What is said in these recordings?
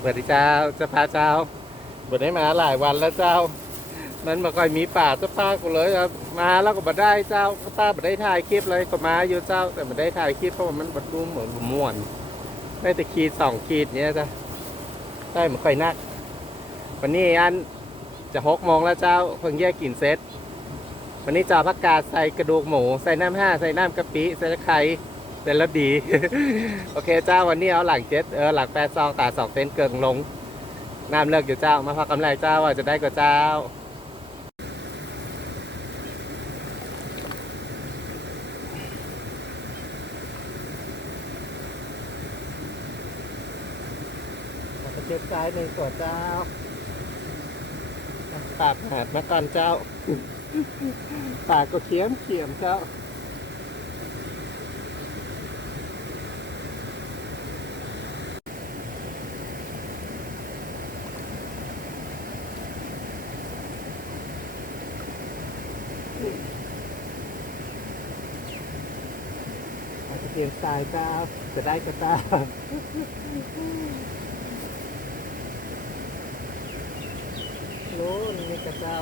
สวัสดีเจ้าจะพาเจ้าบดได้มาหลายวันแล้วเจ้า มันมาค่อยมีป่าจ้าป้ากูเลยครับมาแล้วก็มาได้เจ้าก็ป้ามาได้ถ่ายคลิปเลยก็มาอยู่เจ้า แต่มาได้ถ่ายคลิปเพราะว่ามันบดดูเหมือนบ่ม่วนได้แต่ขีดสองขีดเนี้ยจ้ะได้ไมาค่อยนัก วันนี้อันจะหกโมงแล้วเจ้าเพิ่งแยกกลิ่นเซตวันนี้จะเอาผักกาดใส่กระดูกหมู ใส่น้ำห้าใส่น้ำกะปิใส่ตะไค เสร็จแล้วดี โอเคเจ้าวันนี้เอาหลังเจ็ดเออหลังแปดซองตาสองเซนเกิงลงน้ำเลิกอยู่เจ้ามาพักกำไรเจ้าว่าจะได้กับเจ้ามาเจ็บซ้ายในตัวเจ้าปากหาดมาก่อนเจ้า ปากก็เขียมเขียมเจ้า เกียงสายเจ้าจะได้ก็ตาโลนนี่กระเจ้า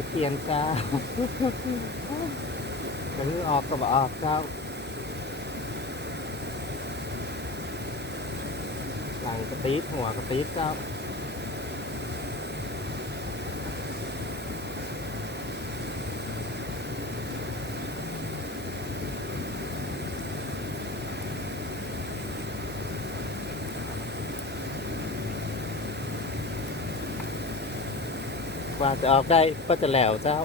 ตะเกียนเจ้าจะมือออกก็บออกเจ้าหลังกระตีดหัวกระตีดเจ้า ก ว่าจะออกได้ก็จะแหลวเจ้า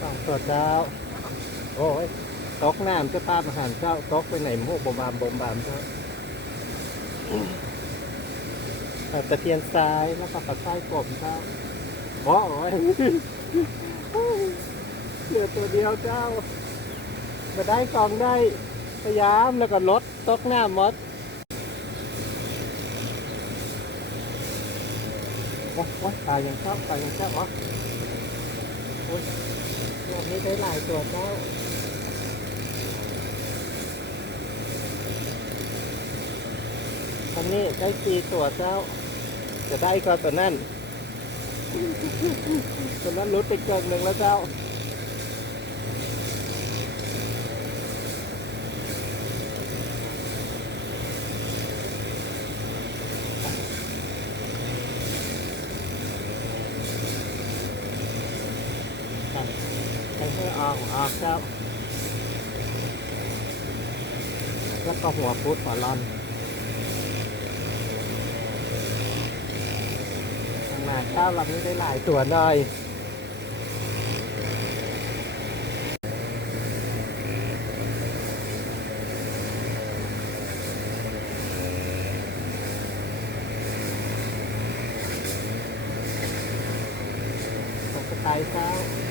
สองตัวเจ้า โอ้ยตกน้ำจ้าป้าอาหารเจ้าตกไปไหนหมูบบามบมบามเจ้าเอา ตะเพียนทรายแล้วก็ปัดทรายกบเจ้าโอ้ยเหลือตัวเดียวเจ้ามาได้กองได้พยายามแล้วก็ลดตกหน้ามดโอ้โอ้ยตายยังชอบตายยังชอบอ๋อโอ้ยรอบนี้ได้หลายตัวเจ้าคันนี้ได้สี่ตัวเจ้า จะได้ก็ตัวนั่นตัวนั้นลดไปเกินหนึ่งแล้วเจ้าให้ให้ออกออกเจ้าแล้วก็หัวพุทธหัวรอน ข้าวเจ้าลำนี้ได้หลายตัวหน่อยไปครับ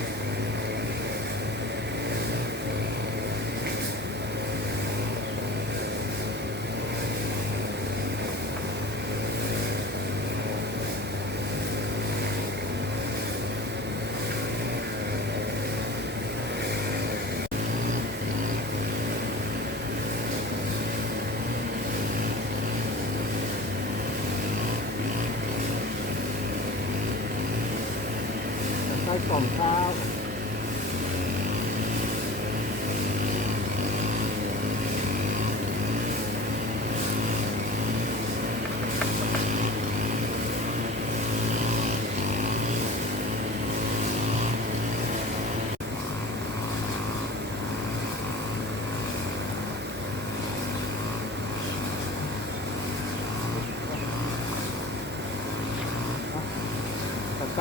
กล่อมข้าว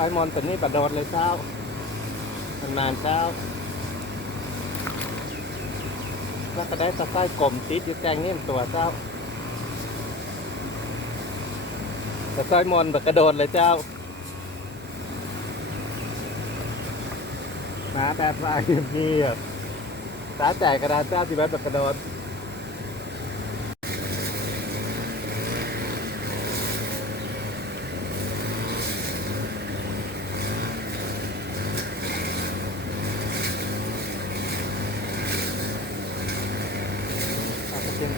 ตะไคร้มอนตัวนี้กระโดดเลยเจ้ามันนานเจ้าแล้วก็ได้ตะไคร้กลมติดอยู่แกงนี่มตัวเจ้าตะไคร้มอนแบบกระโดดเลยเจ้าน้าแบบลายเงียบตาแจกกระดาษเจ้าที่แบบกระโดด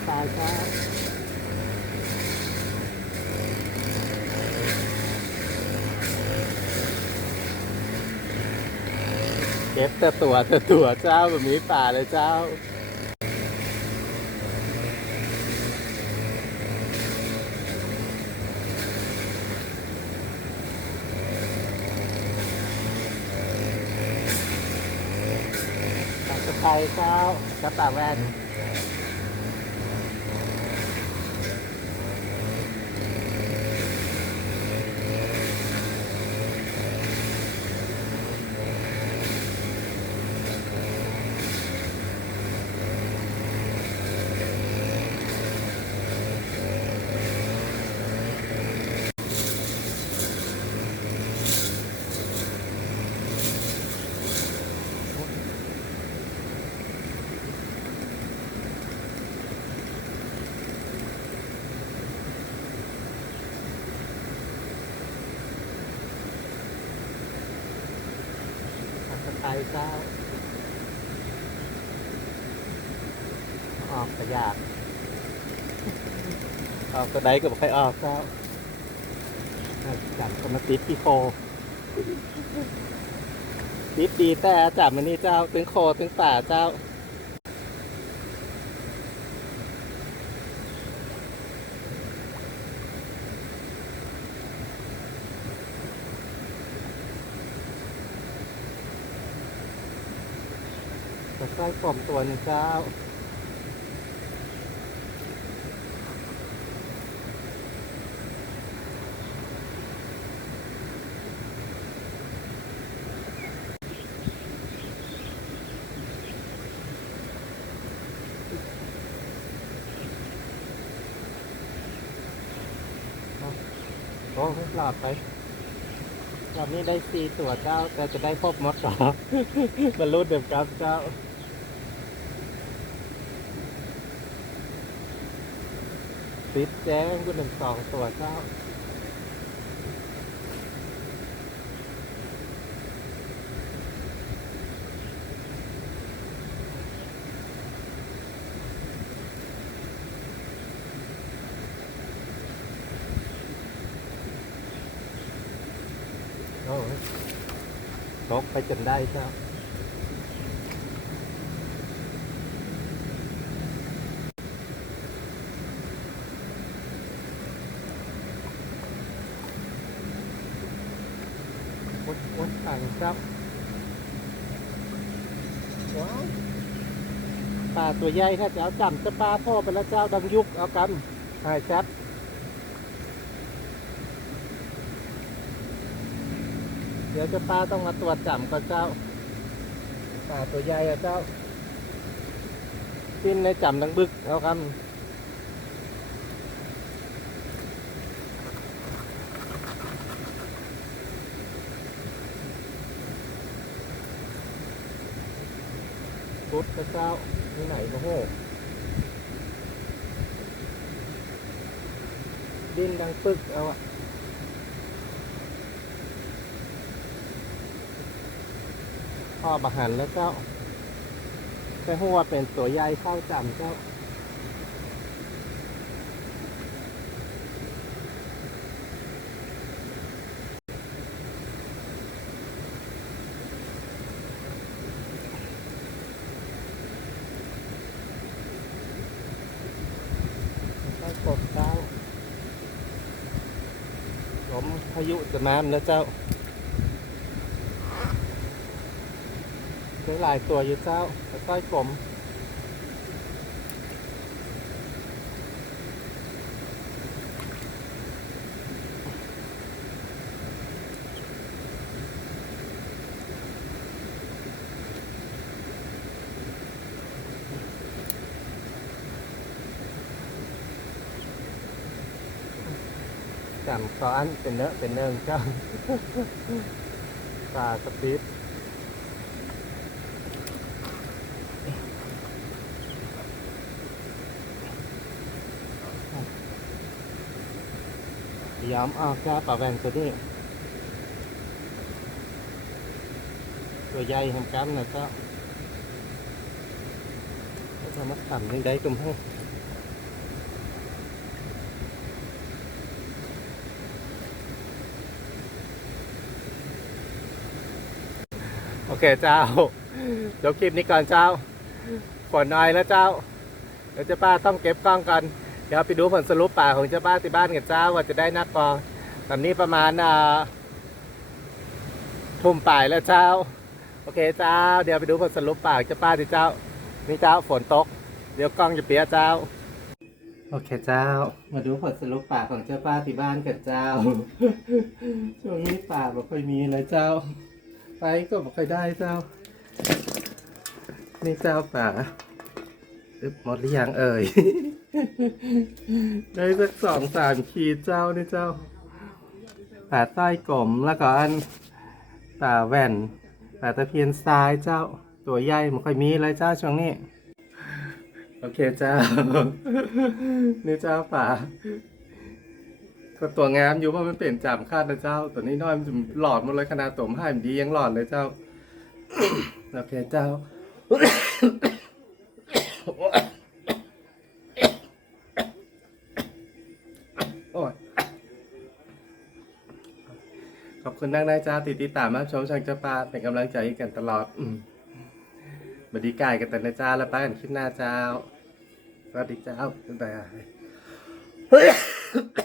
เอา เกียงตายครับเก็บแต่ตัวแต่ตัวเจ้าแบบนี้ป่าเลยเจ้าตัดสะพายเจ้ากระตาแว่นายเจ้าออกกระยากออกกระไดก็บอกให้ออกเจ้าจับกรรมติดที่โคติดดีแต่จับมันนี่เจ้า ถึงโคถึงป่าเจ้า ตะ ไคร้กล่อมตัวหนึงเจ้าโอ้หลอดไปรอบนี้ได้สี่ตัวเจ้าแต่จะได้ครบมดเหรอบรรลุเดิมครับเจ้า ติดแจ้งก็หนึ่งสองตัวเจ้าโอ้ยตกไปจนได้เจ้า วัดวัดต่าง ครับว้าวปลาตัวใหญ่ถ้าจะเอาจำจะปลาพ่อไปแล้วเจ้าดังยุกเอากันหายชัดเดี๋ยวเจะปลาต้องมาตรวจจำก่อนเจ้าปลาตัวใหญ่อะเจ้าปิ้นในจำดังบึกเอากัน พุทธเจ้าที่ไหนก็โหดินดังปึกเอาอะพ่อบะหันแล้วเจ้าแต่หัวาเป็นตัวใหญ่เข้าจำเจ้า ลม พายุจะมาแล้วเจ้าได้หลายตัวอยู่เจ้าแต่ต้อยกลม จำซ้อนเป็นเนื้อเป็นเนิงเจ้าปลาสปิดย้อมออกจ้าปลาแวนตัวนี้ ตัวใหญ่ทำกำนะเจ้าแล้วทำมาต่ำยังได้ตุ่มให้ อเคเจ้าจบคลิปนี้ก่อนเจ้าฝนน้อยแล้วเจ้าเดี๋ยวเจ้าป้าต้องเก็บกล้องกันเดี๋ยวไปดูผลสรุปป่าของเจ้าป้าที่บ้านกับเจ้าว่าจะได้นักกองตอนนี้ประมาณอ่าทุ่มป่ายแล้วเจ้า โอเคเจ้า เดี๋ยวไปดูผลสรุปป่าเจ้าป้าที่เจ้านี่เจ้าฝนตก เดี๋ยวกล้องจะเปียเจ้า โอเคเจ้า มาดูผลสรุปป่าของเจ้าป้าที่บ้านกับเจ้า ช่วงนี้ป่าไม่ค่อยมีเลยเจ้า ไปก็ไม่ค่อยได้เจ้า นี่เจ้าป่าอึบหมดหรือยังเอ่ย ได้สักสองสามขีดเจ้านี่เจ้าป่าใต้กลมแล้วก็อันป่าแว่นป่าตะเพียนทรายเจ้า ตัวใหญ่ไม่ค่อยมีเลยเจ้าช่วงนี้ โอเคเจ้า นี่เจ้าป่า ก็ตัวงามอยู่เพราะมันเปลี่ยนจำคาดนะเจ้า ตัวนี้น้อยมันจะหลอดหมดเลยขนาดตัวมันให้มันดียังหลอดเลยเจ้า โอเคเจ้าโอ้ยขอบคุณนักนายจ้าติดติดตามมาชมช่างเจ้าปลาเป็นกำลังใจให้กันตลอดบดีกายกันแต่นะจ้าแล้วไปกันคลิปหน้าเจ้าสวัสดีเจ้าบ๊ายบาย